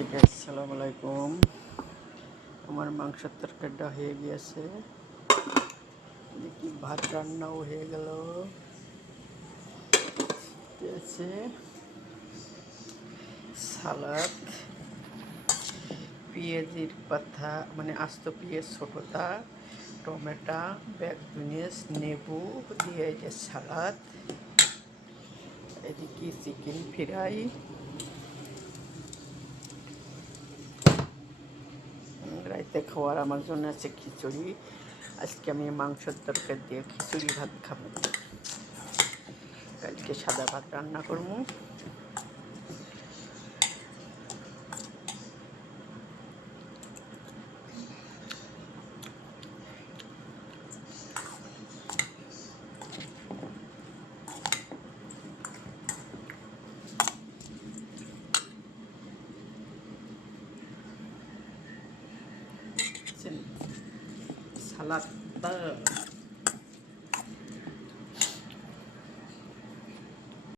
থেকে আসসালামু আলাইকুম। আমার মাংসের তরকারিটা হয়ে গিয়েছে, দেখি ভাত রান্নাও হয়ে গেল। সালাদ, পেঁয়াজির পাতা মানে আস্ত পেঁয়াজ ছোটোটা, টমেটো, বেগুনিস, নেবু দিয়ে যে সালাদ, এদিকে চিকেন ফ্রাই, রাইতে খাওয়ার আমার জন্য আছে খিচুড়ি। আজকে আমি মাংসের তরকারি দিয়ে খিচুড়ি ভাত খাবো, কালকে সাদা ভাত রান্না করবো। সালাদ